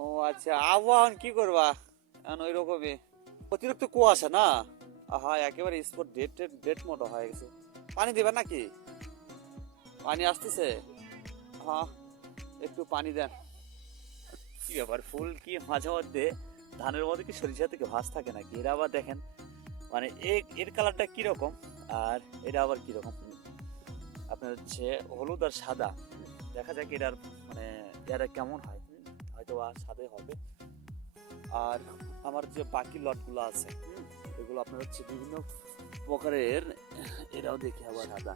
ও আচ্ছা, আবহাওয়া কি করবা এখন ওই রকমই অতিরিক্ত কুয়াশা না। হ্যাঁ, একেবারে স্পট ডেট ডেট মতো হয়ে গেছে। পানি দিবেন নাকি? পানি আসতেছে? হ্যাঁ, একটু পানি দেন। কি ব্যাপার, ফুল কি মাঝে মধ্যে ধানের মধ্যে কি সরিষা থেকে ভাস থাকে নাকি? এরা আবার দেখেন, মানে এর কালারটা কিরকম আর এটা আবার কিরকম, আপনার হচ্ছে হলুদ আর সাদা। দেখা যাক এটার মানে এরা কেমন হয়। হয়তো সাদা হবে। আর আমার যে বাকি লটগুলো আছে এগুলো আপনার হচ্ছে বিভিন্ন প্রকারের, এরাও দেখে আবার সাদা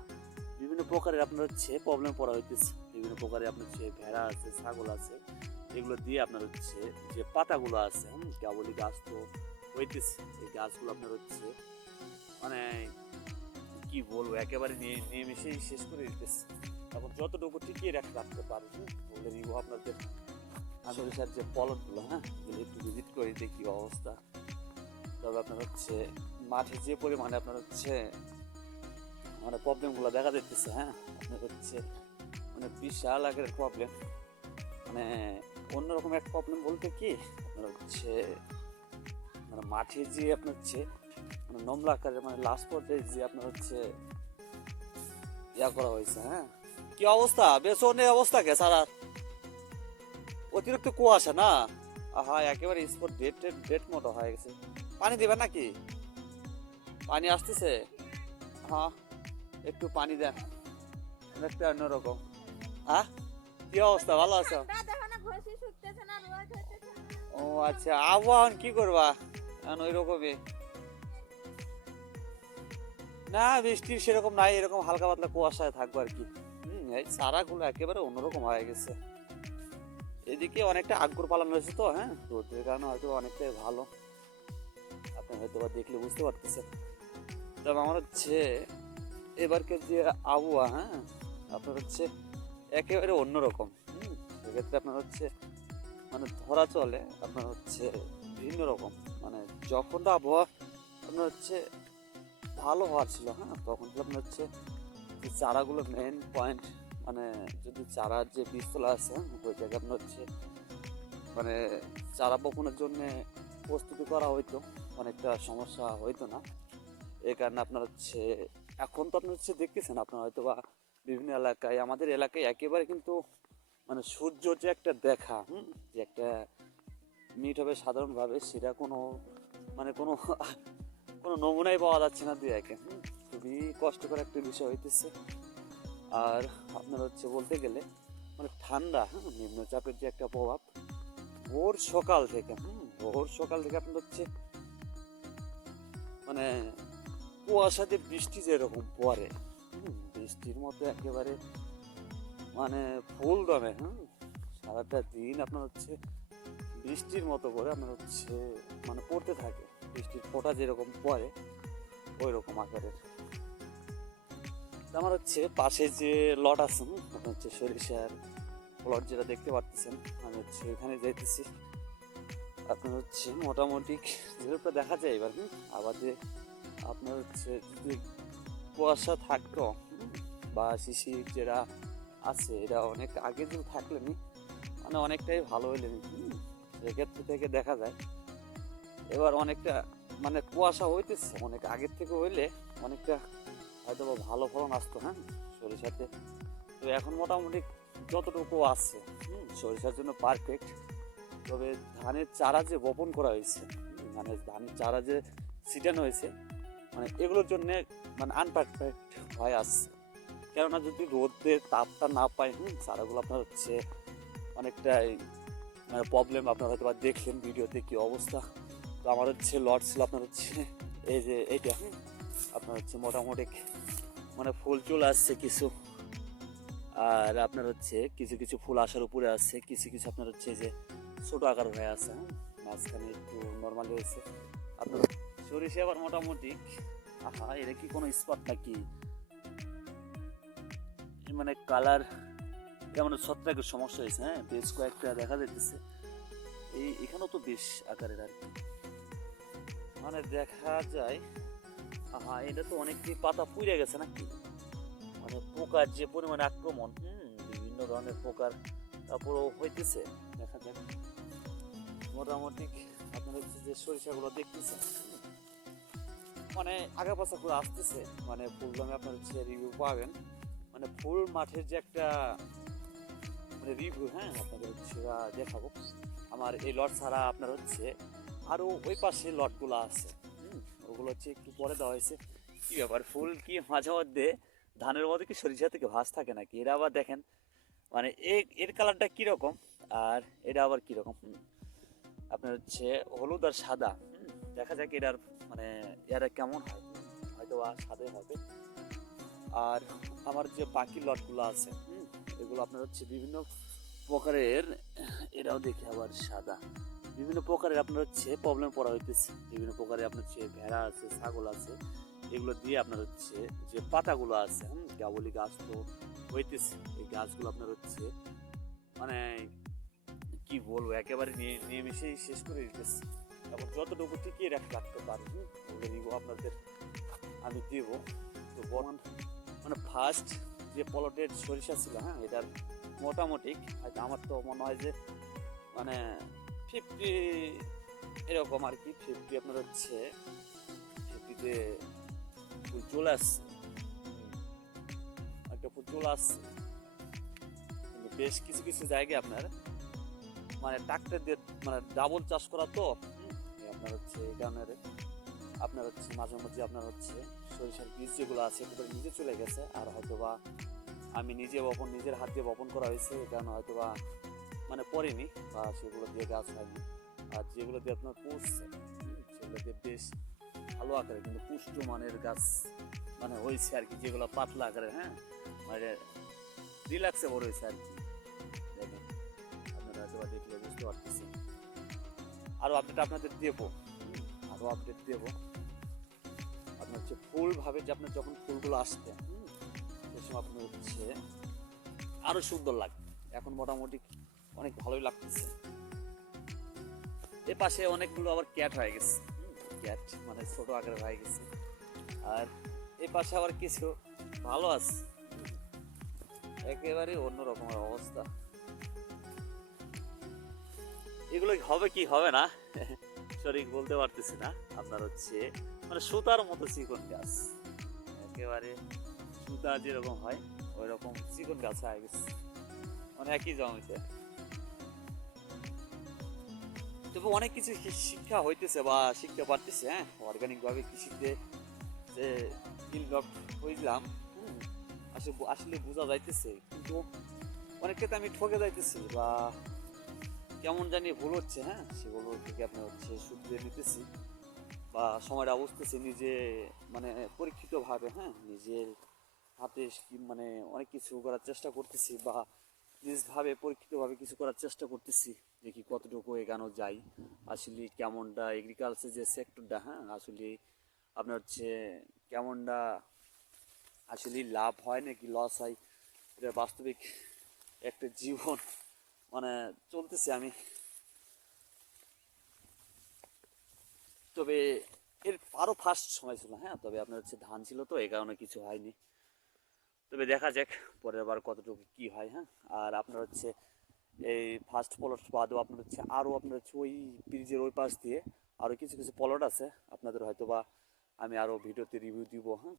বিভিন্ন প্রকারের আপনার হচ্ছে প্রবলেম পড়া হইতেছে। বিভিন্ন প্রকারের আপনার হচ্ছে ভেড়া আছে, ছাগল আছে, এগুলো দিয়ে আপনার হচ্ছে যে পাতাগুলো আছে কেবলই গাছ তো হইতেছে, এই গাছগুলো আপনার হচ্ছে মানে কি বলবো একেবারে নিয়ে মিশেই শেষ করে দিতেছে। তারপর যতটুকু টিকিয়ে রাখতে পারি বলে নিব আপনাদের সরিষার যে পলটগুলো, একটু ভিজিট করে দেখি অবস্থা। তবে আপনার হচ্ছে মাঠে যে পরিমাণে আপনার হচ্ছে মানে প্রবলেমগুলো দেখা যাইতেছে, আপনার হচ্ছে মানে বিশাল আকারের প্রবলেম। মানে অন্যরকম এক প্রবলেম বলতে কি আপনার হচ্ছে মানে মাঠে যে আপনার হচ্ছে মানে নোংরা আকারের মানে লাস্ট পর্যায়ে যে আপনার হচ্ছে ইয়া করা হয়েছে। কি অবস্থা, বেশ অনেক অবস্থা কে সারা অতিরিক্ত কুয়াশা না। একেবারে স্পট ডেট ডেট মতো হয়ে গেছে। পানি দিবেন নাকি? পানি আসতেছে? হ্যাঁ, একটু পানি দেন। একটা অন্যরকম। কি অবস্থা, ভালো আছো? ও আচ্ছা, আবহাওয়া কি করবা এখন ওই রকমই না, বৃষ্টির সেরকম নাই, এরকম হালকা পাতলা কুয়াশায় থাকবো আর কি। এই চারাগুলো একেবারে অন্যরকম হয়ে গেছে। এদিকে অনেকটা আগ্রহ পালানো হয়েছে তো, রোদের কারণে হয়তো অনেকটাই ভালো। আপনি হয়তো বা দেখলে বুঝতে পারতেছেন। তবে আমার হচ্ছে এবারকার যে আবহাওয়া, আপনার হচ্ছে একেবারে অন্যরকম। সেক্ষেত্রে আপনার হচ্ছে মানে ধরা চলে আপনার হচ্ছে ভিন্ন রকম। মানে যখন আবহাওয়া আপনার হচ্ছে ভালো হওয়ার ছিল, তখন আপনার হচ্ছে যে চারাগুলো মেন পয়েন্ট, মানে যদি চারার যে বীজতলা আছে ওই জায়গায় আপনার হচ্ছে মানে চারা বপনের জন্য প্রস্তুতি করা হইতো, অনেকটা সমস্যা হইতো না। এই কারণে আপনার হচ্ছে এখন তো আপনার হচ্ছে দেখতেছেন আপনার হয়তো বা বিভিন্ন এলাকায়, আমাদের এলাকায় একেবারে কিন্তু মানে সূর্য যে একটা দেখা যে একটা মিট হবে সাধারণভাবে, সেটা কোনো মানে কোনো কোনো নমুনাই পাওয়া যাচ্ছে না দুই একে। খুবই কষ্টকর একটা বিষয় হইতেছে। আর আপনার হচ্ছে বলতে গেলে মানে ঠান্ডা, নিম্নচাপের যে একটা প্রভাব ভোর সকাল থেকে আপনার হচ্ছে মানে কুয়াশাতে বৃষ্টি যেরকম পড়ে, বৃষ্টির মধ্যে একেবারে মানে ফুল দমে। সারাটা দিন আপনার হচ্ছে বৃষ্টির মতো করে আপনার হচ্ছে মানে পড়তে থাকে, বৃষ্টির ফোঁটা যেরকম পড়ে ওই রকম আকারের। আমার হচ্ছে পাশে যে লট আছে আপনার হচ্ছে সরিষার প্লট যেটা দেখতে পাচ্ছেন, আমি হচ্ছে ওইখানে যাইতেছি। আপনার হচ্ছে মোটামুটি যেরকম দেখা যায় এবার আবাদে আপনার হচ্ছে যদি কুয়াশা থাকতো বা শিশির যেটা আছে এটা অনেক আগে যদি থাকলেনি মানে অনেকটাই ভালো হইলেনি। সেক্ষেত্রে থেকে দেখা যায় এবার অনেকটা মানে কুয়াশা হইতেছে অনেক আগের থেকে হইলে অনেকটা হয়তো বা ভালো ফলন আসতো সরিষাতে। তো এখন মোটামুটি যতটুকু আছে সরিষার জন্য পারফেক্ট। তবে ধানের চারা যে বপন করা হয়েছে, মানে ধানের চারা যে ছিটানো হয়েছে, মানে এগুলোর জন্য মানে আনপারফেক্ট হয়ে আসছে। কেননা যদি রোদের তাপটা না পায় চারাগুলো আপনার হচ্ছে অনেকটাই মানে প্রবলেম। আপনারা হয়তো বা দেখলেন ভিডিওতে কি অবস্থা। তো আমার হচ্ছে লট ছিল আপনার হচ্ছে এই যে এইটা, আপনার হচ্ছে মোটামুটি মানে ফুল চলে আসছে কিছু, আর আপনার হচ্ছে কিছু কিছু ফুল আসার উপরে আছে, কিছু কিছু আপনার হচ্ছে যে ছোট আকার হয়ে আছে, মাঝখানে একটু নর্মাল হয়েছে আপনার সরিষা। আবার মোটামুটি এটা কি কোনো স্পট নাকি মানে কালার যেমন ছত্রাকের সমস্যা হয়েছে, বেশ কয়েকটা দেখা যাইতেছে। এখানেও তো বেশ আকারের আর কি মানে দেখা যায়। এটা তো অনেকটাই পাতা পুড়ে গেছে নাকি, মানে পোকার যে পরিমাণে আক্রমণ, বিভিন্ন ধরনের পোকার তারপরও হইতেছে, দেখা যাক। মোটামুটি আপনার হচ্ছে যে সরিষাগুলো দেখতেছেন, মানে আগা পাশা করে আসতেছে, মানে ফুল দামে আপনার হচ্ছে রিভিউ পাবেন, মানে ফুল মাঠের যে একটা মানে রিভিউ, হ্যাঁ আপনাদের হচ্ছে দেখাবো। আমার এই লট ছাড়া আপনার হচ্ছে আরো ওই পাশে লটগুলো আছে, ওগুলো হচ্ছে একটু পরে দেওয়া হয়েছে। কি ব্যাপার, ফুল কি মাঝে মধ্যে ধানের মধ্যে কি সরিষা থেকে ভাঁজ থাকে নাকি? এরা আবার দেখেন, মানে এর কালারটা কিরকম আর এটা আবার কিরকম, আপনার হচ্ছে হলুদ আর সাদা। দেখা যাক এটার মানে এরা কেমন হয়, হয়তো বা সাদা হবে। আর আমার যে বাকি লটগুলো আছে, এগুলো আপনার হচ্ছে বিভিন্ন প্রকারের, এরাও দেখে আবার সাদা, বিভিন্ন প্রকারের আপনার হচ্ছে প্রবলেম পড়া হইতেছে। বিভিন্ন প্রকারের আপনার হচ্ছে ভেড়া আছে, ছাগল আছে, এগুলো দিয়ে আপনার হচ্ছে যে পাতাগুলো আছে, কেবলই গাছ তো হইতেছে, এই গাছগুলো আপনার হচ্ছে মানে কি বলবো, একেবারে নিয়ে মিশেই শেষ করে দিতেছে। তারপর যতটুকু টিকিয়ে রাখতে পারি ওগুলো দিব আপনাদের, আমি দেব। তো বর্তমান মানে ফার্স্ট যে পলটের সরিষা ছিল, হ্যাঁ এটার মোটামুটি হয়তো আমার তো মনে হয় যে মানে 50 এরকম আর কি, 50 আপনার হচ্ছে 50-তে ফুল চলে আসছে, একটা ফুল চলে আসছে। কিন্তু বেশ কিছু কিছু জায়গায় আপনার মানে ট্রাক্টর দিয়ে মানে ডাবল চাষ করা তো, আপনার হচ্ছে এই কারণে আপনার হচ্ছে মাঝে মধ্যে আপনার হচ্ছে সরিষার বীজ যেগুলো আছে এগুলো নিজে চলে গেছে, আর হয়তোবা আমি নিজে নিজের হাত দিয়ে বপন করা হয়েছে, এই কারণে হয়তোবা মানে পড়েনি বা সেগুলো দিয়ে গাছ হয়নি। আর যেগুলো দিয়ে আপনার পুষছে সেগুলো দিয়ে বেশ ভালো আকারে কিন্তু পুষ্ট মানের গাছ মানে হয়েছে আর কি, যেগুলো পাতলা আকারে, হ্যাঁ মানে রিল্যাক্সে বড় হয়েছে আর কি। দেখেন আপনারা হয়তো দেখলে বুঝতে পারতেছেন। আরও আপডেট আপনাদের দেবো, আরও আপডেট দেবো। আপনার হচ্ছে ফুল ভাবে যে আপনার যখন ফুলগুলো আসবে সে সময় আপনার হচ্ছে আরো সুন্দর লাগবে। এখন মোটামুটি অনেক ভালোই লাগতেছে। এ পাশে অনেকগুলো আবার ক্যাট হয়ে গেছে, ক্যাট মানে ছোট আকারে হয়ে গেছে। আর এ পাশে আবার কিছু ভালো আছে, একেবারে অন্য রকমের অবস্থা। এগুলো হবে কি হবে না সঠিক বলতে পারতেছি না। আপনার হচ্ছে মানে সুতার মতো চিকন গাছ, একেবারে সুতা যেরকম হয় ওই রকম চিকন গাছ হয়ে গেছে, মানে একই জমিতে। তবে অনেক কিছু শিক্ষা হইতেছে বা শিখতে পারতেছে, হ্যাঁ অর্গানিক ভাবে কৃষিতে যে ইনভলভ হইলাম, আসলে বোঝা যাইতেছে, কিন্তু অনেক ক্ষেত্রে আমি ঠকে যাইতেছি বা কেমন জানি ভুল হচ্ছে, হ্যাঁ সেগুলো থেকে আপনার হচ্ছে শুধরে নিতেছি বা সময়টা বুঝতেছি নিজে, মানে পরীক্ষিতভাবে, হ্যাঁ নিজের হাতে মানে অনেক কিছু করার চেষ্টা করতেছি বা নিজভাবে পরীক্ষিতভাবে কিছু করার চেষ্টা করতেছি, দেখি কতটুকু এগানো যায়। আসলে কেমনটা এগ্রিকালচার যে সেক্টরটা, হ্যাঁ আসলে আপনার হচ্ছে কেমনটা আসলে লাভ হয় নাকি লস হয়, এটা বাস্তবিক একটা জীবন মানে চলতেছে আমি। তবে এর আরও ফার্স্ট সময় ছিল, হ্যাঁ তবে আপনার হচ্ছে ধান ছিল তো এই কারণে কিছু হয়নি। তবে দেখা যাক পরের বার কতটুকু কি হয়, হ্যাঁ। আর আপনার হচ্ছে এই ফার্স্ট প্লট বাদেও আপনার হচ্ছে আরও আপনার হচ্ছে ওই ব্রিজের ওই পাশ দিয়ে আরও কিছু কিছু প্লট আছে, আপনাদের হয়তো বা আমি আরও ভিডিওতে রিভিউ দিব, হ্যাঁ।